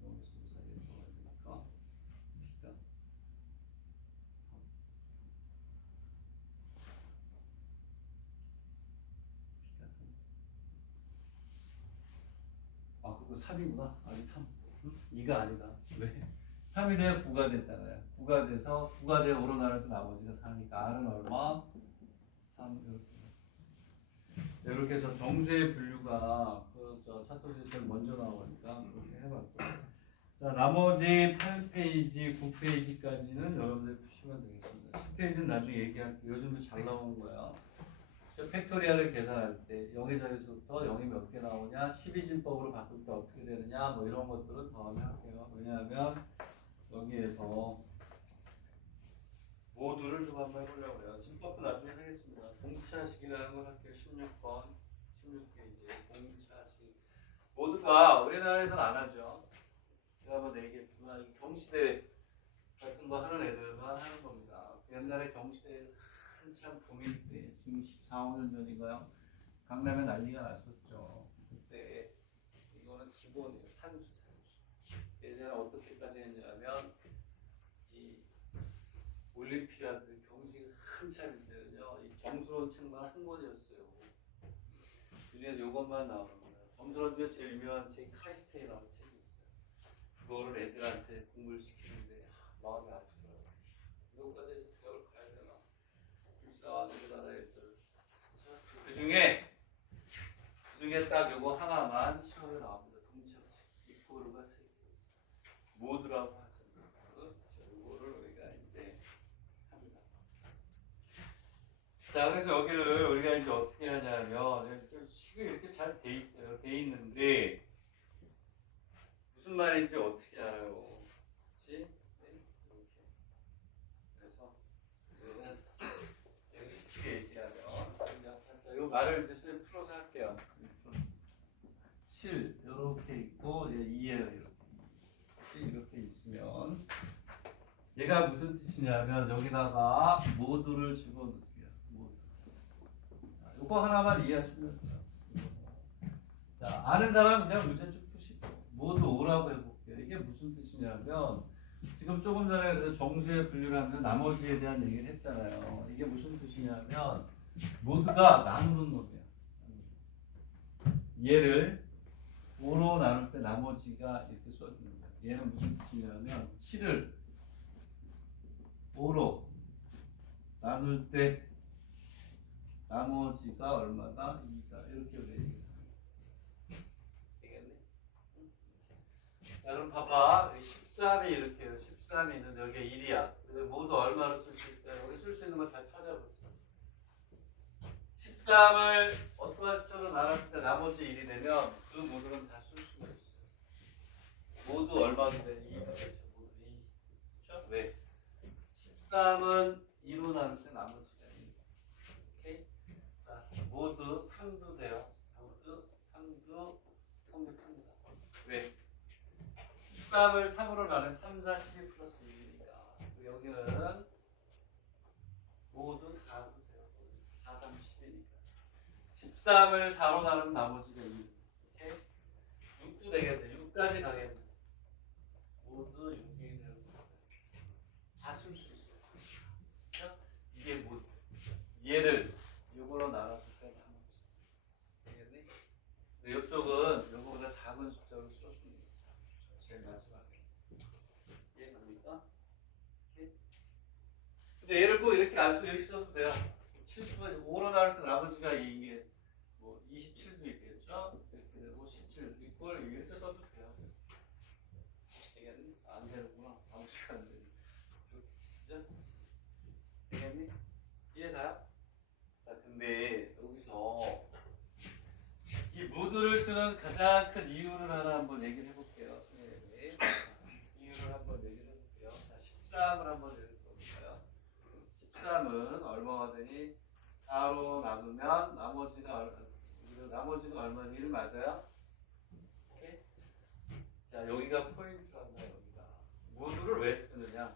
0에서 5 사이에 더하기니까 P가 3. 아, 그거 3이구나. 아니 3. 2가 아니다. 왜? 3이 돼야 9가 되잖아요. 9가 돼서 9가 되어 5로 나눠서 나머지가 4니까 R은 얼마? 3 이렇게. 이렇게 해서 정수의 분류가 그저 차트에서 먼저 나오니까 그렇게 해봤고, 자 나머지 8페이지, 9페이지까지는 여러분들 푸시면 되겠습니다. 10페이지는 나중에 얘기할게요. 요즘도 잘 나온 거야. 저 팩토리얼을 계산할 때 0의 자리수부터 0이 몇 개 나오냐, 12진법으로 바꿀 때 어떻게 되느냐, 뭐 이런 것들은 다음에 할게요. 왜냐하면 여기에서 모두를 좀 한번 해보려고요. 진법도 나중에 하겠습니다. 공차식이라는 걸 할게요. 16번, 16페이지 공차식. 모두가 우리나라에서는 안 하죠. 제가 한번 얘기했지만 경시대 같은 거 하는 애들만 하는 겁니다. 옛날에 경시대 한참 붐일 때, 지금 14, 15년 전인가요? 강남에 난리가 났었죠. 그때 이거는 기본이에요. 산수. 예전에 어떻게까지 했냐면 이 올림피아드 경시 한참일 때는요, 이 정수론 책만 한 권이었어요. 그중에서 이것만 나오는 거예요. 정수론 중에 제일 유명한 책이 카이스트라는 책이 있어요. 그거를 애들한테 공부를 시키는데 마음이 아프더라고요. 이것까지 해서 대학을 가야 되나? 불쌍한 우리나라 애들. 그 중에 딱 요거 하나만 시험에 나옵니다. 동차식. 이코르가 세 개. 모두라고 하잖아요. 요거를 우리가 이제 합니다. 자, 그래서 여기를 우리가 이제 어떻게 하냐면, 식이 이렇게 잘 돼 있어요. 돼 있는데, 무슨 말인지 어떻게 알아요? 그치? 네? 이렇게. 그래서, 우리는 여기 쉽게 얘기하면, 자, 이 말을 이제 선생님 풀어서 할게요. 7, 이렇게 있고, 얘 2예요. 이렇게 있으면, 얘가 무슨 뜻이냐면, 여기다가 모두를 집어넣을게요. 모두. 이거 하나만 이해하시면 돼요. 자, 아는 사람은 그냥 문제 쭉 푸시고, 모두 오라고 해볼게요. 이게 무슨 뜻이냐면, 지금 조금 전에 그래서 정수의 분류를 하면서 나머지에 대한 얘기를 했잖아요. 이게 무슨 뜻이냐면, 모두가 나누는 놈이에요. 얘를 5로 나눌 때 나머지가 이렇게 써주는 거예요. 얘는 무슨 뜻이냐면, 7을 5로 나눌 때 나머지가 얼마다? 2다. 이렇게 우리 얘기해요. 되겠네? 자, 그럼 봐봐. 13이 이렇게 해요. 13이 있는데 여기가 1이야. 그래서 모두 얼마로 쓸 수 있다? 여기 쓸 수 있는 거 다 찾아보세요. 13을 어떠한 숫자로 나눴을 때 나머지 1이 되면 그 모두는 다 쓸 수가 있어요. 모두 얼마인데? 2도 되죠. 모두 2. 그렇죠? 왜? 13은 2로 나눌 때 나머지가 2. 오케이? 자, 모두 3도 돼요. 모두 3도 성립합니다. 왜? 13을 3으로 나누면 3, 4, 12 플러스 1이니까 여기는 모두 4도 돼요. 4, 3, 10이니까 13을 4로 나누면 나머지가 1. 오케이? 6도 되겠네. 6까지 가겠네. 모두 6이 되는 거예요. 다 쓸 수 있어요. 그렇죠? 이게 뭐 얘를 이걸로 나눴을 때 나머지 되겠네? 근데 이쪽은 이거보다 작은 숫자로 써주는 거죠. 제일 마지막에. 이해갑니까? 근데 얘를 꼭 이렇게 안 쓰고 이렇게 써도 돼요. 70은 5로 나눌 때 나머지가 이게 뭐 27도 있겠죠? 이렇게 되고 17 이걸 이렇게 써도 돼요. 되겠니? 안 되는구나. 방식이 안 되네. 그죠? 되겠니? 이해가요? 자, 근데 여기서 이 무드를 쓰는 가장 큰 이유를 하나 한번 얘기를 해볼게요. 선생님이 이유를 한번 얘기를 해볼게요. 자, 13을 한번 얘기해볼까요? 13은 얼마가 되니? 4로 나누면 나머지가 얼마니? 1 맞아요? 오케이? 자, 여기가 포인트란다. 여기가 무드를 왜 쓰느냐?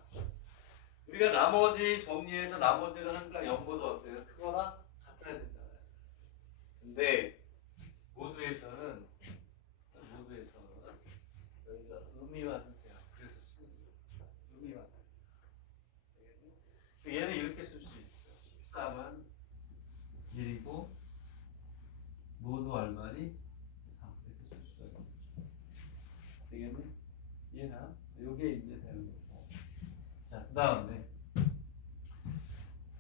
우리가 나머지 정리해서 나머지는 항상 0보다 어때요? 크거나 같아야 되잖아요. 근데 모두에서는 여기가 의미와도 돼요. 그래서 쓰는 거예요. 의미와도. 얘는 이렇게 쓸 수 있어요. 13은 1이고 모두 얼마니? 3. 이렇게 쓸 수가 있는 거죠. 되겠니? 이해가? 이게 이제 되는 거고. 자, 그 다음에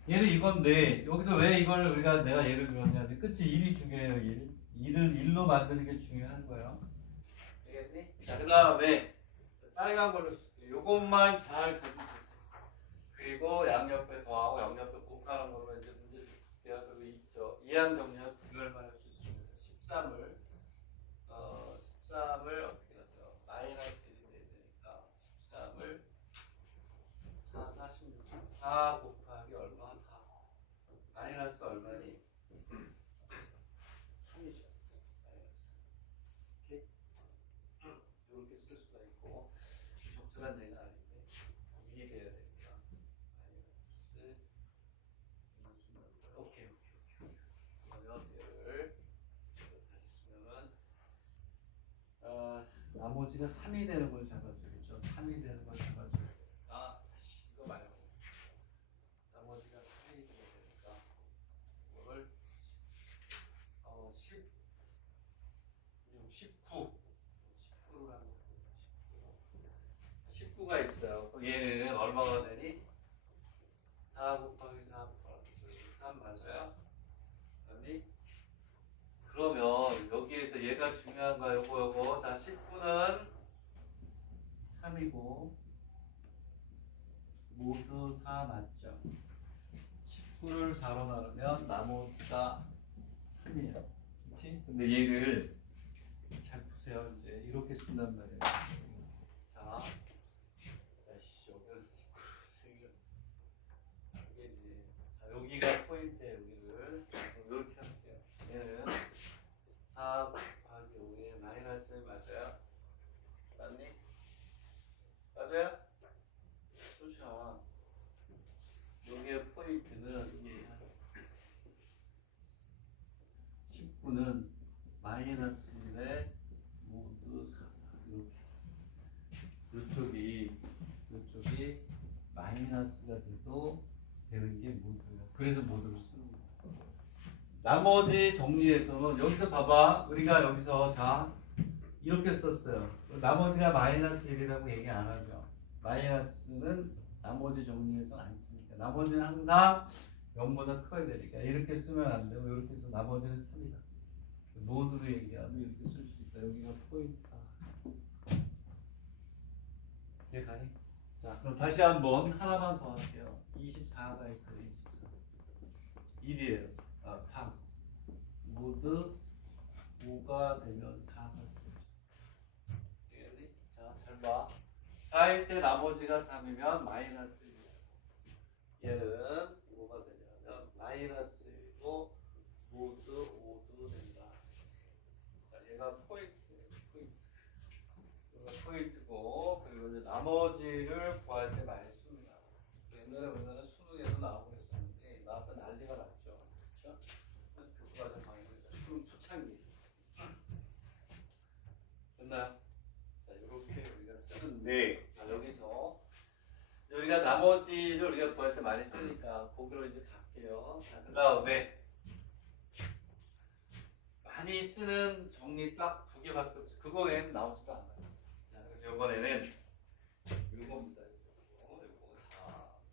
얘는 이건데 여기서 왜 이걸 우리가 내가 예를 들었냐? 끝이 1이 중요해요. 1. 1을 1로 만드는 게 중요한 거예요. 알겠니? 자, 그 다음에 빨간 걸로 쓸게요. 요것만 잘 가지고 그리고 양옆에 더하고 양옆에 곱하는 걸로 이제 문제를 풀게요. 그리고 있죠. 이항 정리는 구별만 할 수 있습니다. 13을 13을 어떻게 하죠? 마이너스 1이 돼야 되니까 13을 4, 46. 4 곱하기 얼마? 4. 마이너스 얼마니? 3이죠. 마이너스. 이렇게 이렇게 쓸 수가 있고 적절한 얘기는 아닌데 이게 돼야 됩니다. 마이너스 오케이. 그러면 얘를 다시 쓰면은 나머지가 3이 되는 걸 잡아주겠죠. 3이 되는 걸 잡아주니까 다시 이거 말고 나머지가 3이 돼야 되니까 이거를 10, 19 19라고 19가 있어요. 그럼 얘는 얼마가 되니? 4 곱하기 4 플러스 3 맞아요? 그러니? 그러면 여기에서 얘가 중요한가 요거 자 19는 3이고 모두 4 맞죠? 19를 4로 나누면 나머지가 3이에요. 그치? 근데 얘를 잘 보세요. 이제 이렇게 쓴단 말이에요. 자, 여기는 19, 자, 여기가 포인트예요. 여기를 이렇게 할게요. 얘는 4 곱하기 5에 마이너스 맞아요? 맞니? 맞아요? 좋죠. 여기의 포인트는 이게 19는 마이너스 1에 모두 4 이렇게 이쪽이 마이너스가 돼도 되는 게 모두예요. 그래서 모두를 쓰는 거예요. 나머지 정리에서는 여기서 봐봐. 우리가 여기서 자 이렇게 썼어요. 나머지가 마이너스 1이라고 얘기 안 하죠. 마이너스는 나머지 정리에서는 안 씁니다. 나머지는 항상 0보다 커야 되니까 이렇게 쓰면 안 되고 이렇게 해서 나머지는 3이다. 모두로 얘기하면 이렇게 쓸 수 있다. 여기가 포인트다. 이해가니? 자, 그럼 다시 한번 하나만 더 할게요. 24가 있어요. 24. 1이에요. 3. 모두 5가 되면 4가 되죠. 이해니? 자, 잘 봐. 4일 때 나머지가 3이면 마이너스 1이에요. 얘는 5가 되려면 마이너스 1이고 모두 5도 된다. 자, 얘가 포인트예요. 포인트고 그리고 이제 나머지를 구할 때 많이 씁니다. 옛날에 우리나라 수능에도 나오고 그랬었는데 나왔던 난리가 났죠. 그렇죠? 교과과정 방향에서 수능 초창기 됐나요? 자 이렇게 우리가 쓰는데 자 여기서 우리가 나머지를 우리가 구할 때 많이 쓰니까 거기로 이제 갈게요. 자 그다음에 많이 쓰는 정리 딱 두 개밖에 없어요. 그거 외에는 나오지도 않아요. 자 그래서 이번에는 이겁니다. 이거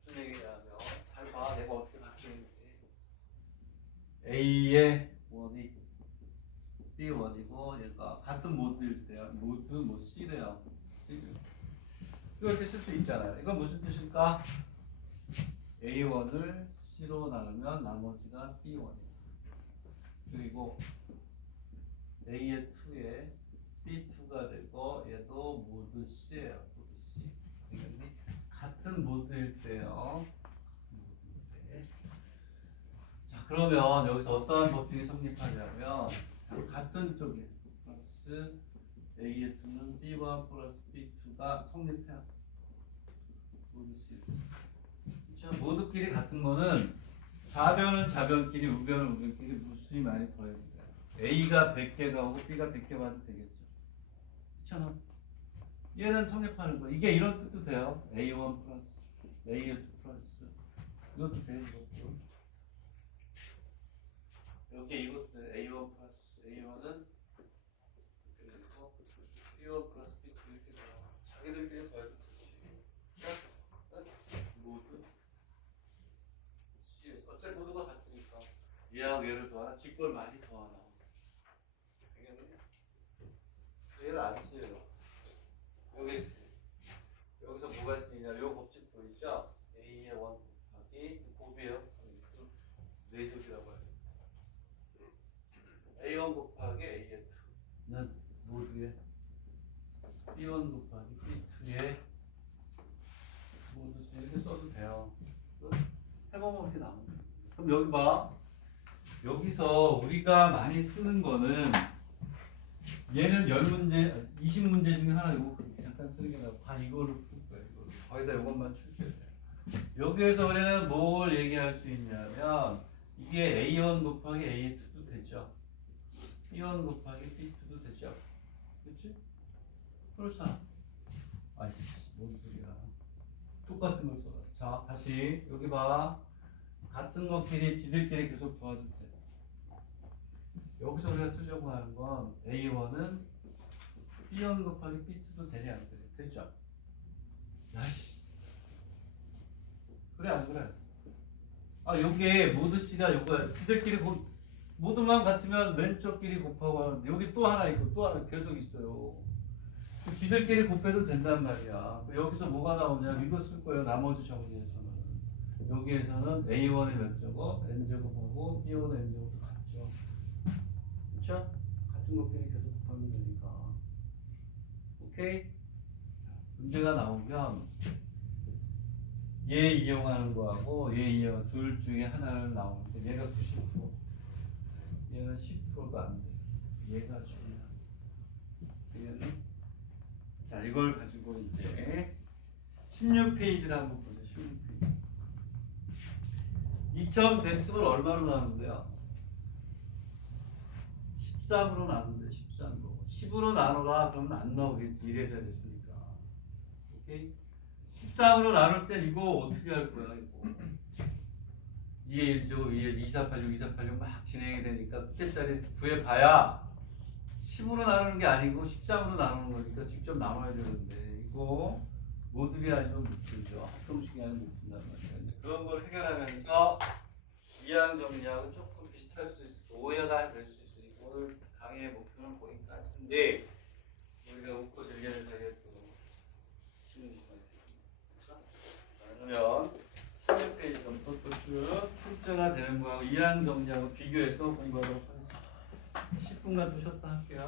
무슨 얘기냐면 잘 봐. 내가 어떻게 바뀌는지 A의 원이 B1이고 얘가 같은 모드일 때요. 모드 뭐 C래요. 이렇게 쓸 수 있잖아요. 이건 무슨 뜻일까? A1을 C로 나누면 나머지가 B1이에요. 그리고 A의 2에 B2가 되고 얘도 모두 C예요. 모두 C. 그러니 같은 모드일 때요. 자 그러면 여기서 어떠한 법칙이 성립하냐면 같은 쪽에 플러스 A의 2는 B1 플러스 B2가 성립해요. 모두 C. 그렇죠? 모두끼리 같은 거는 좌변은 좌변끼리 우변은 우변끼리 무수히 많이 더해야 돼요. A가 100개가 오고 B가 100개 봐도 되겠죠. 그렇잖아. 얘는 성립하는 거. 이게 이런 뜻도 돼요. A1 플러스 A2 플러스 이것도 돼요. 이것도. 여기 이것도 A1 플러스 A1은 그리고 B1 플러스 B2 이렇게 돼요. 자기들끼리 더해도 되지. 모두 C 어차피 모두가 같으니까. 얘하고 얘를 더하나 직걸 많이 더하나. 되겠네. 얘를 안 써요. 여기 있어요. 여기서 뭐가 쓰이냐? 요 법칙 보이죠? A의 1 곱하기 곱이에요. 네줄이라고 해요. A1 곱하기 A의 2는 모두의 B1 곱하기 B2의 모두 이렇게 써도 돼요. 해보면 이렇게 나오는 거예요. 그럼 여기 봐. 여기서 우리가 많이 쓰는 거는 얘는 10문제, 20문제 중에 하나 이거 잠깐 쓰는 게 나고 다 이거를 풀 거예요. 거기다 이것만 출제해야 돼요. 여기에서 우리는 뭘 얘기할 수 있냐면 이게 A1 곱하기 A2도 되죠. B1 곱하기 B2도 되죠. 그렇지? 그렇잖아. 아이씨, 뭔 소리야. 똑같은 걸 써놨어. 자, 다시 여기 봐. 같은 것끼리 지들끼리 계속 도와도 돼. 여기서 우리가 쓰려고 하는 건 A1은 B1 곱하기 B2도 되냐 안 되냐. 됐죠? 야씨. 그래 안 그래? 아 여기에 모두 C가 요거야. 지들끼리 모두만 같으면 왼쪽끼리 곱하고 하는데 여기 또 하나 있고 또 하나 계속 있어요. 지들끼리 곱해도 된단 말이야. 여기서 뭐가 나오냐? 이거 쓸 거예요. 나머지 정리에서는. 여기에서는 A1의 몇 제곱, N제곱하고 B1의 N제곱도 같죠. 그쵸? 같은 것끼리 계속 곱하면 되니까. 오케이? 문제가 나오면 얘 이용하는 거하고 얘 이용 둘 중에 하나를 나오는데 얘가 90%, 얘는 10%도 안 돼. 얘가 중요한. 되겠니? 자, 이걸 가지고 이제 16페이지를 한번 보세요. 16페이지. 2100을 얼마로 나누는데요? 13으로 나누는데 13으로. 10으로 나누라 그러면 안 나오겠지. 1의 자릿수니까. 오케이? 13으로 나눌 때 이거 어떻게 할 거야, 이거? 2의 1제곱, 2의 2486, 2486 막 진행이 되니까 끝자리 구해봐야 10으로 나누는 게 아니고 13으로 나누는 거니까 직접 나눠야 되는데 이거 모듈이 아니면 못 풀죠. 합동식이 아니면 못 푼단 말이야. 이제 그런 걸 해결하면서 이항 정리하고 조금 비슷할 수 있고 오해가 될 수 있으니까 오늘 강의의 목표는 거기까지인데 우리가 웃고 즐기는 사이에 또 쉬는 시간이 되죠. 그러면 16페이지부터 또 쭉 출제가 되는 거하고 이항 정리하고 비교해서 공부하도록 하겠습니다. 10분간 또 쉬었다 할게요.